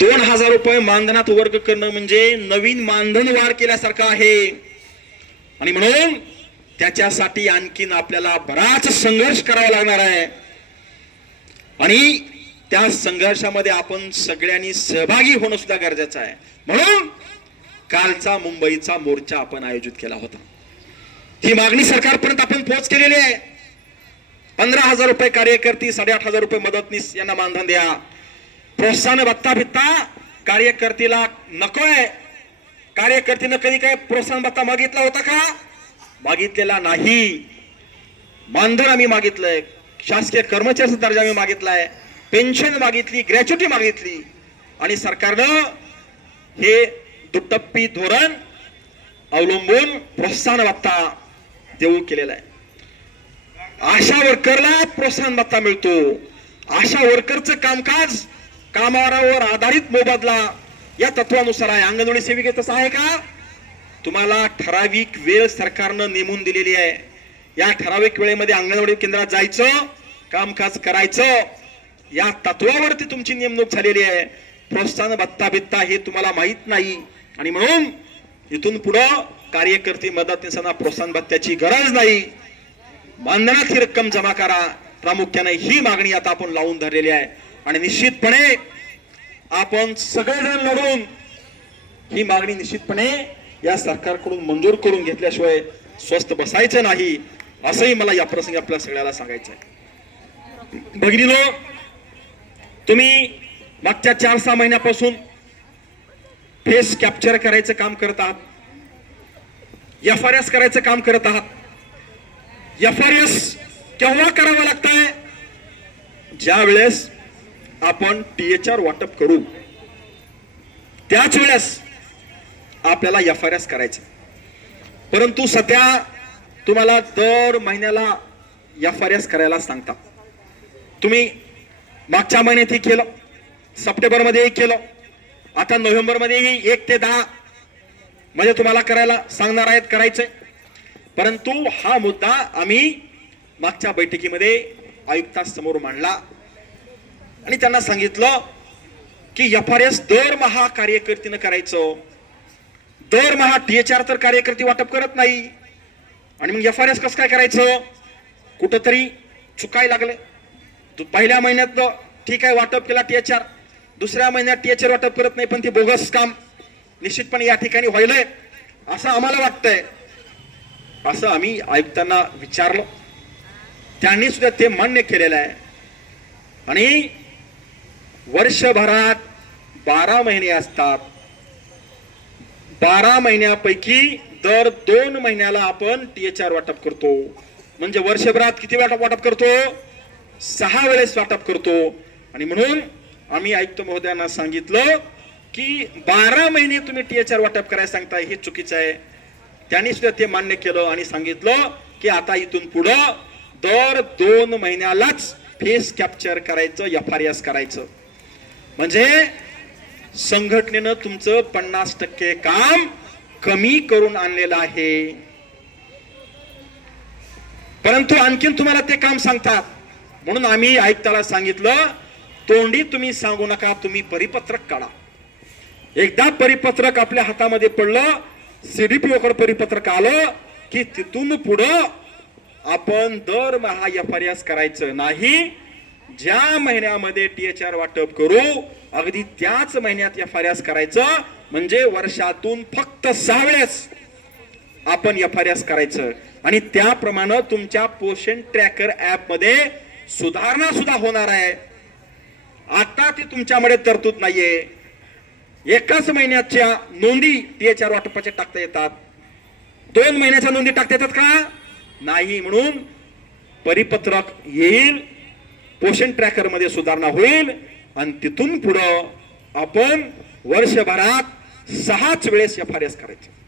दोन हजार रुपये मानधनात वर्ग करणं म्हणजे नवीन मानधन वाढ केल्यासारखं आहे. आणि म्हणून त्याच्यासाठी आणखीन आपल्याला बराच संघर्ष करावा लागणार आहे. आणि त्या संघर्षामध्ये आपण सगळ्यांनी सहभागी होणं सुद्धा गरजेचं आहे. म्हणून कालचा मुंबईचा मोर्चा आपण आयोजित केला होता. ही मागणी सरकारपर्यंत आपण पोहोच केलेली आहे. पंधरा हजार रुपये कार्यकर्ती साडेआठ हजार रुपये मदतनीस यांना मानधन द्या. प्रोत्साहन भत्ता भित्ता कार्यकर्तीला नकोय कार्यकर्तीनं कधी काय प्रोत्साहन भत्ता मागितला होता का? मागितलेला नाही. मानधन आम्ही मागितलंय. शासकीय कर्मचाऱ्याचा दर्जा आम्ही मागितलाय. पेन्शन मागितली ग्रॅच्युटी मागितली. आणि सरकारनं हे दुटप्पी धोरण अवलंबून प्रोत्साहन भत्ता देऊ केलेला आहे. आशा वर्करला प्रोत्साहन भत्ता मिळतो. आशा वर्करचं कामकाज कामावर आधारित मोबदला या तत्वानुसार आहे. अंगणवाडी सेविके तसं आहे का? तुम्हाला ठराविक वेळ सरकारनं नेमून दिलेली आहे. या ठराविक वेळेमध्ये अंगणवाडी केंद्रात जायचं कामकाज करायचं या तत्वावरती तुमची नेमणूक झालेली आहे. प्रोत्साहन भत्ता भित्ता हे तुम्हाला माहीत नाही. आणि म्हणून इथून पुढं कार्यकर्ते मदतनीसांना प्रोत्साहन भत्त्याची गरज नाही. मानधनात ही रक्कम जमा करा. प्रामुख्याने ही मागणी आता आपण लावून धरलेली आहे. आणि निश्चितपणे आपण सगळेजण लढून ही मागणी निश्चितपणे या सरकारकडून मंजूर करून घेतल्याशिवाय स्वस्त बसायचं नाही असंही मला या प्रसंगी आपल्या सगळ्याला सांगायचं आहे भगिनीनो तुम्ही मागच्या चार सहा महिन्यापासून फेस कॅप्चर करायचं काम करत आहात एफ आर एस करायचं काम करत आहात. एफ आर एस केव्हा करावं लागतंय? ज्या वेळेस आपण टी एच आर वाटप करू. त्याच वेळेस आपल्याला एफ आर एस करायचं. परंतु सध्या तुम्हाला दर महिन्याला एफ आर एस करायला सांगता. तुम्ही मागच्या महिन्यातही केलं सप्टेंबरमध्येही केलं आता नोव्हेंबरमध्येही एक ते दहा म्हणजे तुम्हाला करायला सांगणार आहेत करायचंय. परंतु हा मुद्दा आम्ही मागच्या बैठकीमध्ये आयुक्तासमोर मांडला. आणि त्यांना सांगितलं की एफ आर एस दरमहा कार्यकर्तीनं करायचं. दरमहा टी एच आर तर कार्यकर्ती वाटप करत नाही. आणि मग एफ आर एस कसं काय करायचं? कुठंतरी चुकाय लागले. तू पहिल्या महिन्यात ठीक आहे वाटप केला टी एच आर दुसऱ्या महिन्यात टी एच आर वाटप करत नाही पण ते बोगस काम निश्चितपणे या ठिकाणी व्हायलंय असं आम्हाला वाटतंय. असं आम्ही आयुक्तांना विचारलं. त्यांनी सुद्धा ते मान्य केलेलं आहे. आणि वर्षभरात बारा महिने असतात. बारा महिन्यापैकी दर दोन महिन्याला आपण टी एच आर वाटप करतो. म्हणजे वर्षभरात किती वाटप वाटप करतो? सहा वेळेस वाटप करतो. आणि म्हणून आम्ही आयुक्त महोदयांना सांगितलं की बारा महिने तुम्ही टी एच आर वाटप करायला सांगताय हे चुकीचं आहे. त्यांनी सुद्धा ते मान्य केलं आणि सांगितलं की आता इथून पुढं दर दोन महिन्यालाच फेस कॅप्चर करायचं एफ आर एस करायचं. म्हणजे संघटनेनं तुमचं पन्नास टक्के काम कमी करून आणलेलं आहे. परंतु आणखीन तुम्हाला ते काम सांगतात. म्हणून आम्ही आयुक्ताला सांगितलं तोंडी तुम्ही सांगू नका तुम्ही परिपत्रक काढा. एकदा परिपत्रक आपल्या हातामध्ये पडलं सीडीपीओ कडे परिपत्रक आलं की तिथून पुढं आपण दरमहा एफ आर एस करायचं नाही. ज्या महिन्यामध्ये टी एच आर वाटप करू अगदी त्याच महिन्यात एफ आर एस करायचं म्हणजे वर्षातून फक्त सहा वेळेस आपण एफ आर एस करायचं. आणि त्याप्रमाणे तुमच्या पोषण ट्रॅकर ऍपमध्ये सुधारणा सुद्धा होणार आहे. आता ती तुमच्यामध्ये तरतूद नाहीये. एकाच महिन्याच्या नोंदी टी एच आर वाटपाच्या टाकता येतात. दोन महिन्याच्या नोंदी टाकता येतात का? नाही म्हणून परिपत्रक येईल. पोषण ट्रॅकरमध्ये सुधारणा होईल. आणि तिथून पुढं आपण वर्षभरात सहाच वेळेस एफ आर एस करायचं.